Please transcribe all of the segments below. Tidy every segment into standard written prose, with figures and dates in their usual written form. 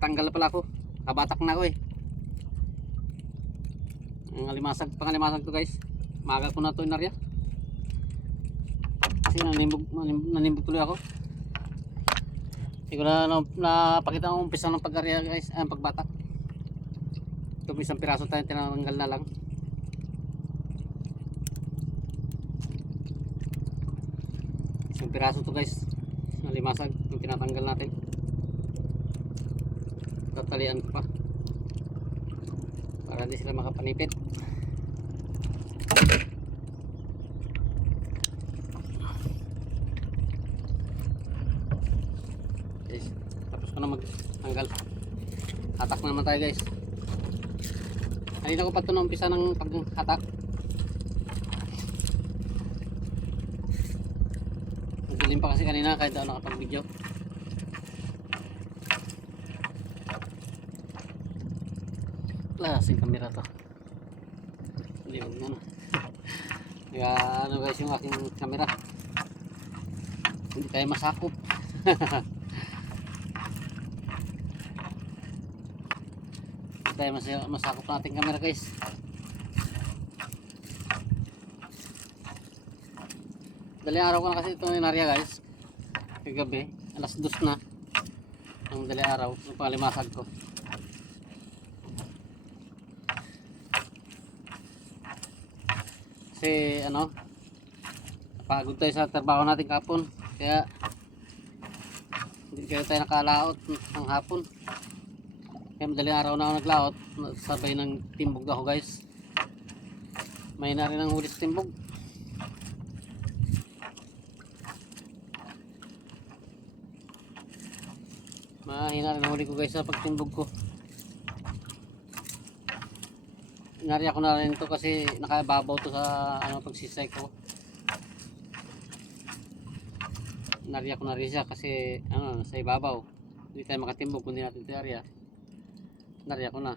tanggal pala ako. Kabatak na ako eh. Ang pangalimasag to guys. Maga ko na to inarya. Kasi nanimbog tuloy ako. Hindi ko na napakita ang umpisa ng pag-arya guys, ang pagbatak. Ito isang piraso tayo tinanggal na lang. Isang piraso to guys, nalimasag yung tinatanggal natin. Tatalian ko pa para hindi sila makapanipit. Guys, tapos ko na magtanggal. Hatak na naman tayo guys. Kanina ko pa ito umpisa ng paghatak. Madilim pa kasi kanina kahit ako nakapag-video. Klaseng camera to. Hindi mo na. Kaya ano guys yung aking camera. Hindi tayo masakop. Tayo masakop ng ating camera guys. Daling araw ko na kasi ito inarya guys. Kagabi, alas 2 na ang daling araw, yung pangalimasag ko. Kasi ano, pagod tayo sa trabaho natin kapon, kaya hindi tayo nakalaot ng hapon. Kaya madaling araw na ako naglaot, sabay ng timbog ako guys. May na rin ang huli sa timbog. Mahina rin ang huli ko guys sa pagtimbog ko. Inarya ko na rin ito kasi nakababaw to sa ano, pagsisay ko. Inarya ko na rin siya kasi ano, sa ibabaw. Hindi tayo makatimbog kung hindi natin ito inarya. Narya ko na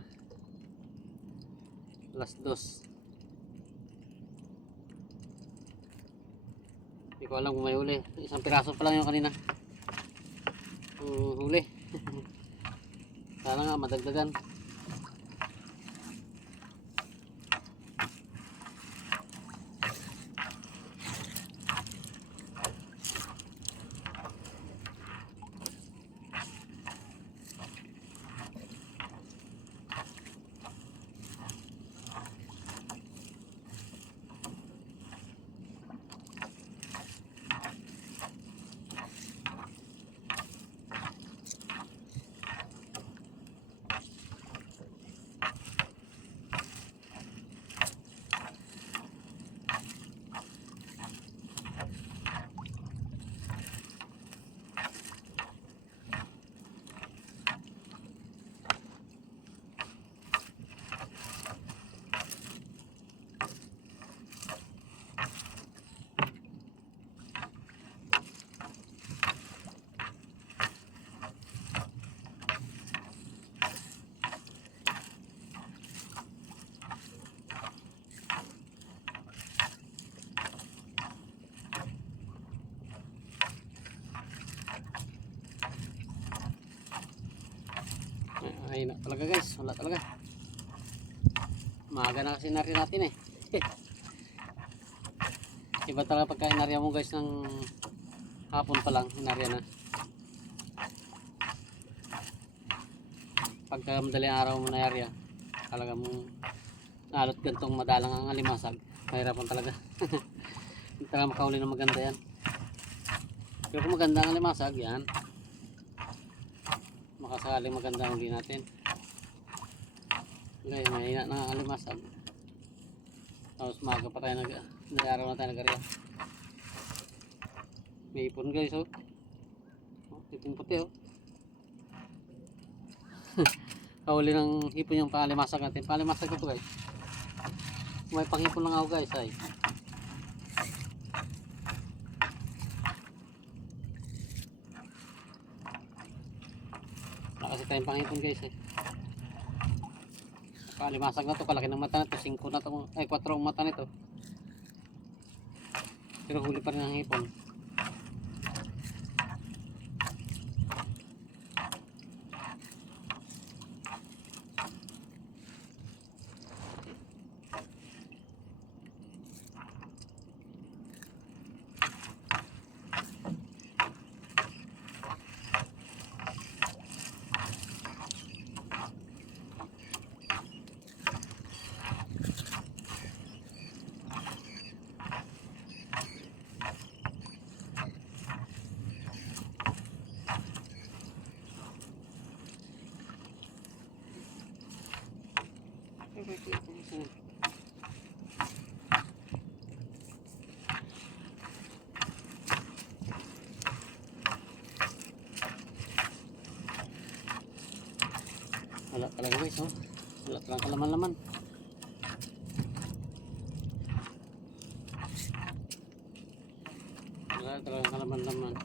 alas 2. Hindi ko alam kung may huli. Isang piraso pa lang yung kanina huli. Sana nga madagdagan. Ay na talaga guys, wala talaga. Maaga na kasi inarya natin eh. Iba talaga pagka inarya mo guys ng hapon pa lang, inarya na. Pagka madaling araw mo na inarya, talaga mong nalot gantong madalang ang alimasag. Mahirapan talaga. Hindi talaga makahuli ng maganda yan. Pero kung maganda ang alimasag yan, makasakaling maganda ang huli natin. Okay, mahina na ang alimasag. Tapos maga pa tayo nag-araw na tayo nag-arya. May ipon guys oh. Ipon puti oh. Kahuli ng hipon yung pangalimasag natin. Pangalimasag ito guys. May panghipon lang ako guys ay. Wala kasi tayong panghipon guys eh. Pangalimasag na to, kalaki ng mata nito. 5 na to, ay 4 ang mata nito. Pero huli pa rin ang hipon. guys, oh. Wala lang kalaman-laman. Wala talagang kalaman-laman.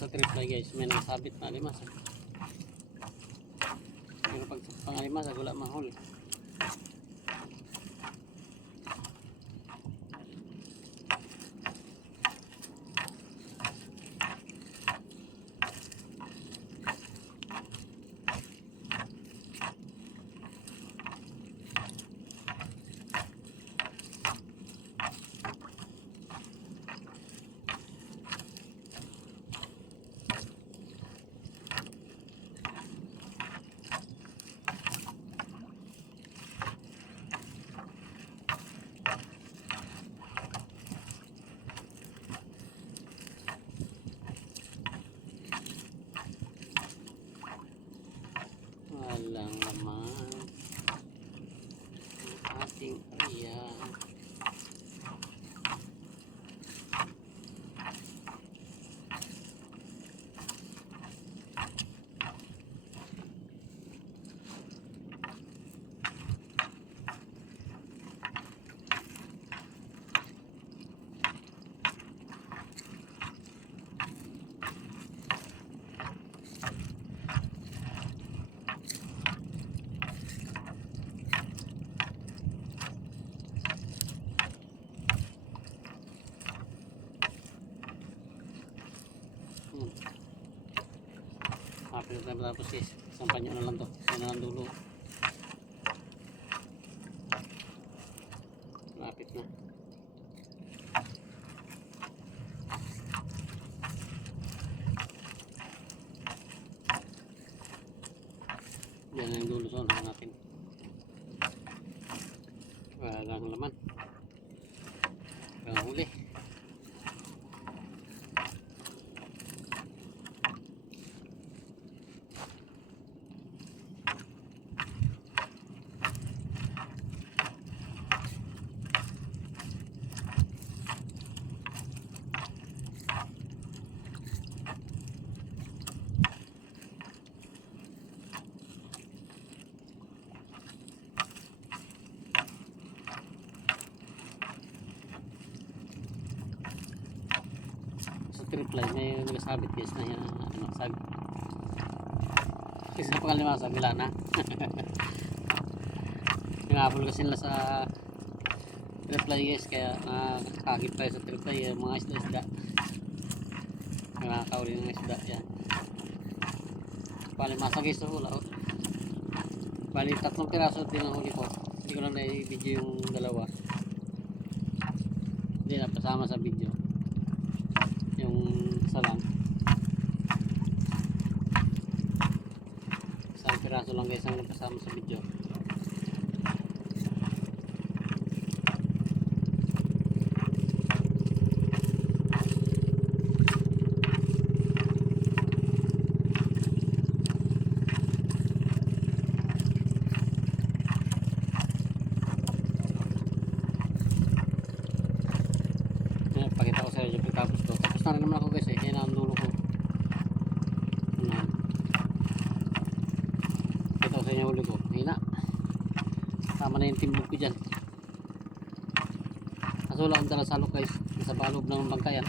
Sa triply guys, may nasabit na limas. Pero pag pangalimas, wala mahuli. Walang laman ang ating ayan. Hapin na tayo tapos guys. Isang panyo na lang to. Yan na lang dulo. Lapit na. Yan na yung dulo sa unahan natin. Walang laman. Walang huli. Triply may nagasabit guys na yan nakasag kasi sa pangalimasag wala na pinapol kasi nila sa triply guys kaya nakakagip tayo sa triply mga isda nakakauli ng isda yan pangalimasag guys wala bali 3 piraso din ang huli ko hindi ko lang na-video yung dalawa hindi na pasama sa video yung isa lang isang piraso lang guys ang napasama sa video pakita ko sa inyo pagkapos to tapos na rin naman ako guys yan ang dulo ko pakita ko sa inyo huli ko hina tama na yung timbog ko dyan kaso wala akong dala salok guys nasa balog ng bangkayan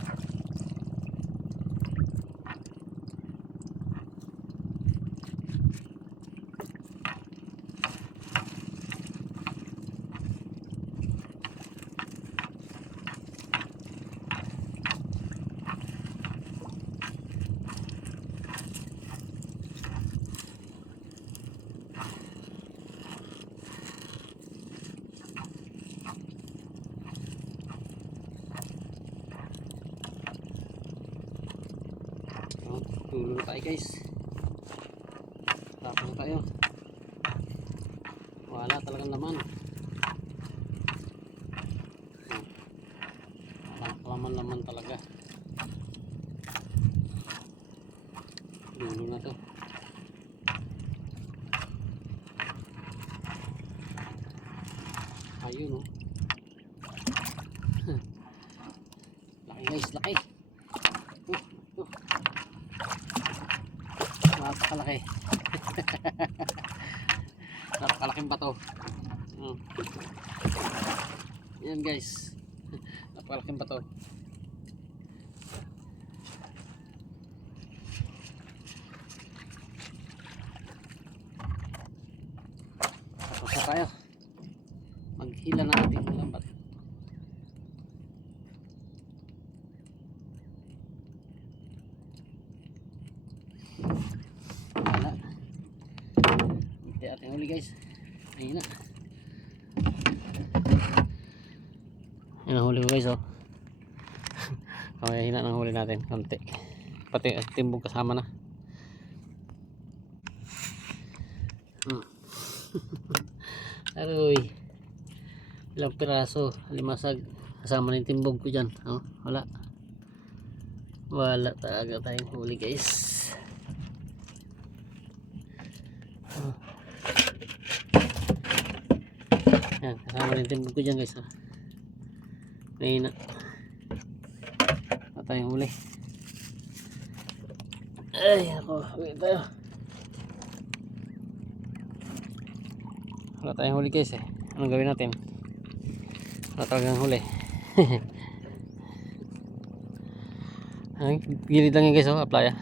Dulo na tayo guys. Tapos na tayo. Wala talagang laman. Wala laman talaga. Dulo na to. Ayun oh. Laki guys, laki. Napakalaki. Napakalaking bato. Yan guys. Napakalaking bato. Tapos na tayo. Maghila na natin ng lambat. Wala. Hindi ating huli guys. Ayun na. Ayun ang huli ko guys oh. Okay, hina ng huli natin. Konti. Pati timbog kasama na. Aroy. Ilang piraso. Limasag. Kasama na yung timbog ko dyan. Oh, wala. Wala talaga tayong huli guys. Oh. Yan, kasama na yung timbog ko dyan guys. Oh. Mahina. Wala tayong huli. Ay, ako. Wait tayo. Wala tayong huli guys eh. Anong gawin natin? Wala talagang huli. Gilid lang yun guys oh, applya.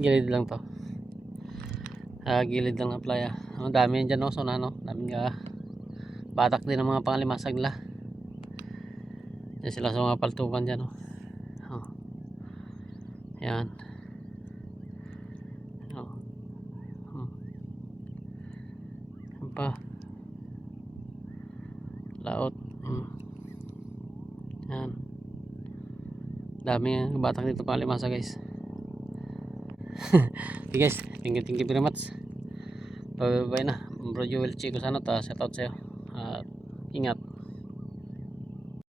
Gilid lang to. Gilid lang applya. Ang dami yan dyan oh, so na no. Daming batak din ang mga pangalimasag nila. Yan sila sa mga paltukan dyan oh. Oh. Yan. Oh. Oh. Yan pa. Laot. Yan. Dami ng batak dito pa limasa guys. Okay guys, thank you very much. Bye bye na. Bro Joel Chico sana ta, shout out sa'yo. Ingat.